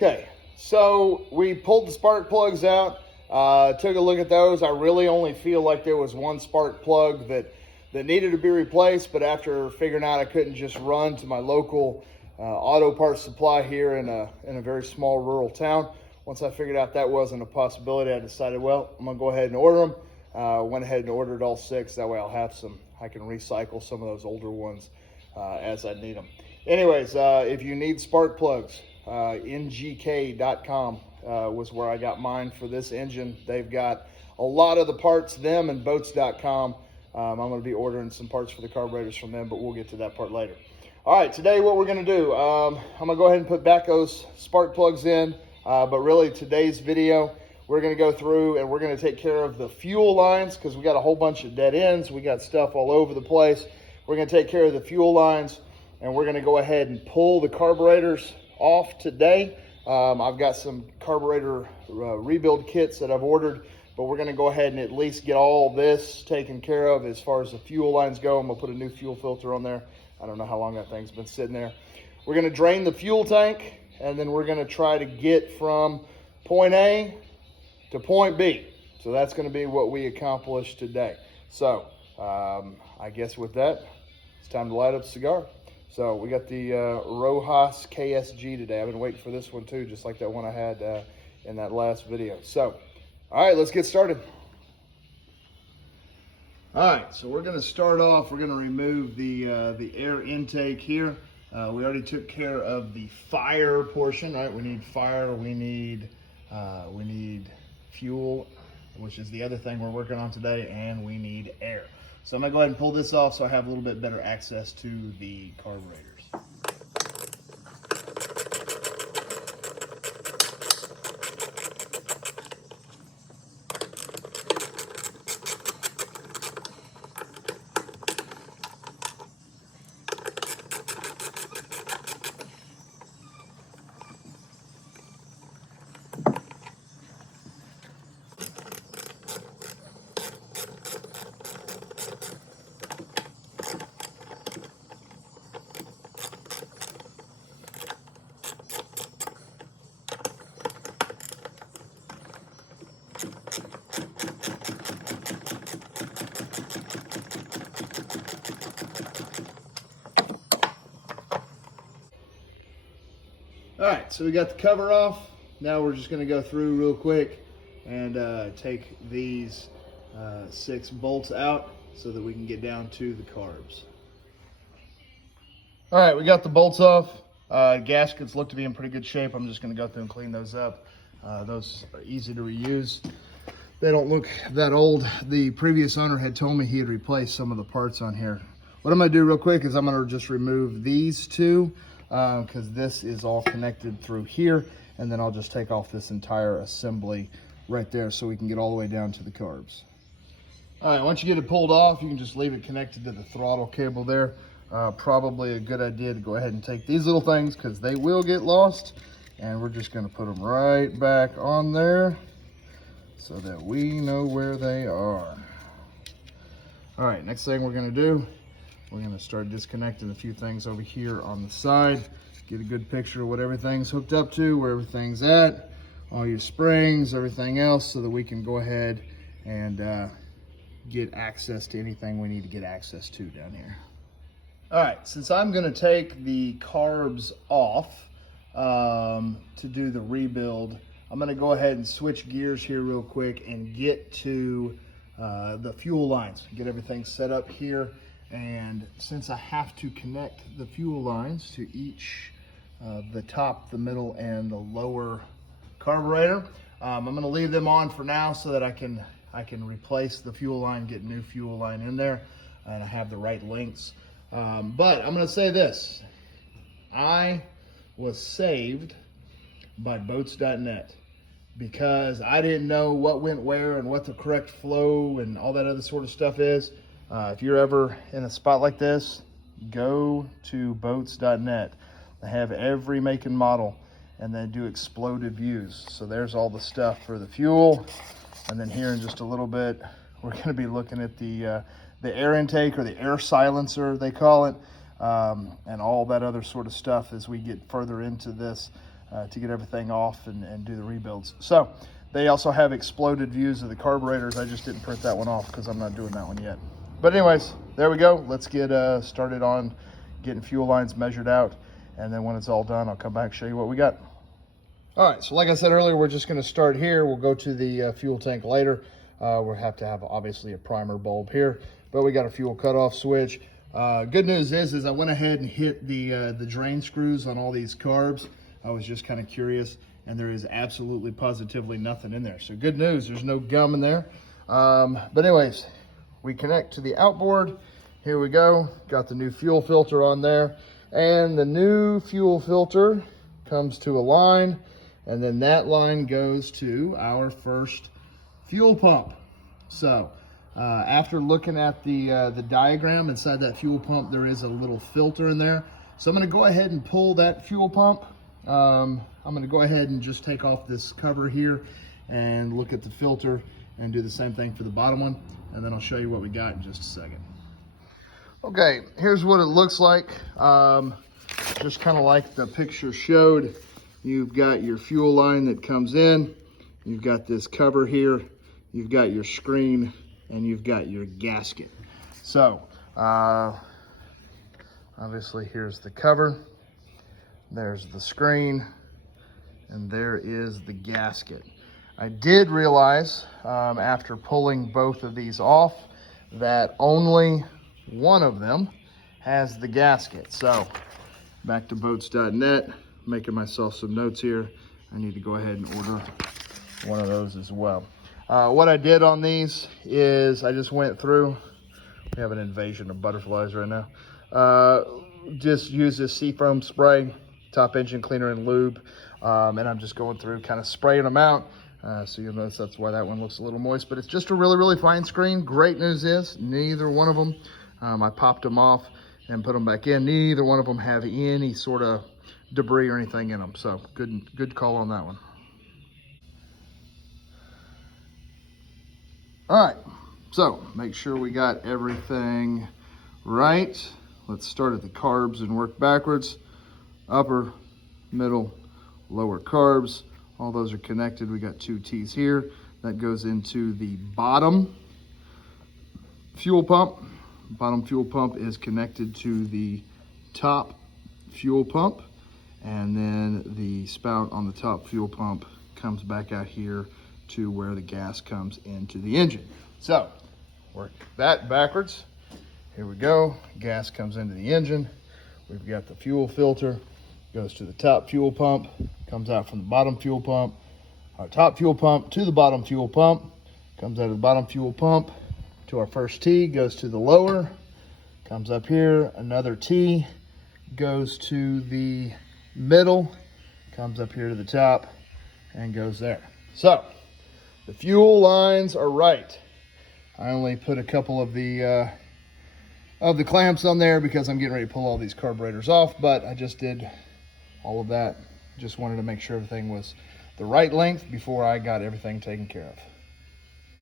Okay, so we pulled the spark plugs out, took a look at those. I really only feel like there was one spark plug that needed to be replaced, but after figuring out I couldn't just run to my local auto parts supply here in a very small rural town, once I figured out that wasn't a possibility, I decided, well, I'm gonna go ahead and order them. Went ahead and ordered all 6. That way I'll have some, I can recycle some of those older ones as I need them. Anyways, if you need spark plugs, ngk.com was where I got mine for this engine. They've got a lot of the parts, them and boats.com. I'm going to be ordering some parts for the carburetors from them, but we'll get to that part later. All right, today what we're going to do, I'm going to go ahead and put back those spark plugs in, but really today's video, we're going to go through and we're going to take care of the fuel lines because we got a whole bunch of dead ends. We got stuff all over the place. We're going to take care of the fuel lines, and we're going to go ahead and pull the carburetors off today. I've got some carburetor rebuild kits that I've ordered, but we're going to go ahead and at least get all this taken care of as far as the fuel lines go. I'm going to put a new fuel filter on there. I don't know how long that thing's been sitting there. We're going to drain the fuel tank, and then we're going to try to get from point A to point B. So that's going to be what we accomplish today. So I guess with that, it's time to light up a cigar. So we got the Rojas KSG today. I've been waiting for this one too, just like that one I had in that last video. So, all right, let's get started. All right, so we're gonna start off, we're gonna remove the air intake here. We already took care of the fire portion, right? We need fire, we need fuel, which is the other thing we're working on today, and we need air. So I'm gonna go ahead and pull this off so I have a little bit better access to the carburetors. All right, so we got the cover off. Now we're just gonna go through real quick and take these 6 bolts out so that we can get down to the carbs. All right, we got the bolts off. Gaskets look to be in pretty good shape. I'm just gonna go through and clean those up. Those are easy to reuse. They don't look that old. The previous owner had told me he had replaced some of the parts on here. What I'm gonna do real quick is I'm gonna just remove these 2 because this is all connected through here, and then I'll just take off this entire assembly right there so we can get all the way down to the carbs. All right, once you get it pulled off, you can just leave it connected to the throttle cable there. Probably a good idea to go ahead and take these little things because they will get lost, and we're just gonna put them right back on there so that we know where they are. All right, next thing we're gonna do, we're gonna start disconnecting a few things over here on the side, get a good picture of what everything's hooked up to, where everything's at, all your springs, everything else, so that we can go ahead and get access to anything we need to get access to down here. All right, since I'm gonna take the carbs off to do the rebuild, I'm gonna go ahead and switch gears here real quick and get to the fuel lines, get everything set up here. And since I have to connect the fuel lines to each, the top, the middle, and the lower carburetor, I'm gonna leave them on for now so that I can replace the fuel line, get new fuel line in there, and I have the right lengths. But I'm gonna say this, I was saved by boats.net because I didn't know what went where and what the correct flow and all that other sort of stuff is. If you're ever in a spot like this, go to boats.net. They have every make and model, and they do exploded views. So there's all the stuff for the fuel. And then here in just a little bit, we're gonna be looking at the air intake, or the air silencer, they call it, and all that other sort of stuff as we get further into this. to get everything off and do the rebuilds. So they also have exploded views of the carburetors. I just didn't print that one off because I'm not doing that one yet. But anyways, there we go. Let's get started on getting fuel lines measured out. And then when it's all done, I'll come back and show you what we got. All right, so like I said earlier, we're just gonna start here. We'll go to the fuel tank later. We'll have to have obviously a primer bulb here, but we got a fuel cutoff switch. Good news is I went ahead and hit the drain screws on all these carbs. I was just kind of curious, and there is absolutely positively nothing in there. So good news, there's no gum in there. But anyways, we connect to the outboard. Here we go, got the new fuel filter on there, and the new fuel filter comes to a line, and then that line goes to our first fuel pump. So after looking at the diagram inside that fuel pump, there is a little filter in there. So I'm gonna go ahead and pull that fuel pump. I'm gonna go ahead and just take off this cover here and look at the filter and do the same thing for the bottom one. And then I'll show you what we got in just a second. Okay, here's what it looks like. Just kind of like the picture showed. You've got your fuel line that comes in. You've got this cover here. You've got your screen, and you've got your gasket. So, obviously here's the cover, there's the screen, and there is the gasket. I did realize after pulling both of these off that only one of them has the gasket. So, back to boats.net, making myself some notes here. I need to go ahead and order one of those as well. What I did on these is I just went through, we have an invasion of butterflies right now. Just use this seafoam spray, top engine cleaner and lube, and I'm just going through kind of spraying them out. So you'll notice that's why that one looks a little moist, but it's just a really, really fine screen. Great news is neither one of them, I popped them off and put them back in. Neither one of them have any sort of debris or anything in them. So good call on that one. All right, so make sure we got everything right. Let's start at the carbs and work backwards. Upper, middle, lower carbs. All those are connected. We got two T's here. That goes into the bottom fuel pump. Bottom fuel pump is connected to the top fuel pump. And then the spout on the top fuel pump comes back out here to where the gas comes into the engine. So work that backwards. Here we go. Gas comes into the engine. We've got the fuel filter, goes to the top fuel pump, comes out from the bottom fuel pump, our top fuel pump to the bottom fuel pump, comes out of the bottom fuel pump to our first T, goes to the lower, comes up here, another T, goes to the middle, comes up here to the top, and goes there. So the fuel lines are right. I only put a couple of the clamps on there because I'm getting ready to pull all these carburetors off, but I just did all of that. Just wanted to make sure everything was the right length before I got everything taken care of.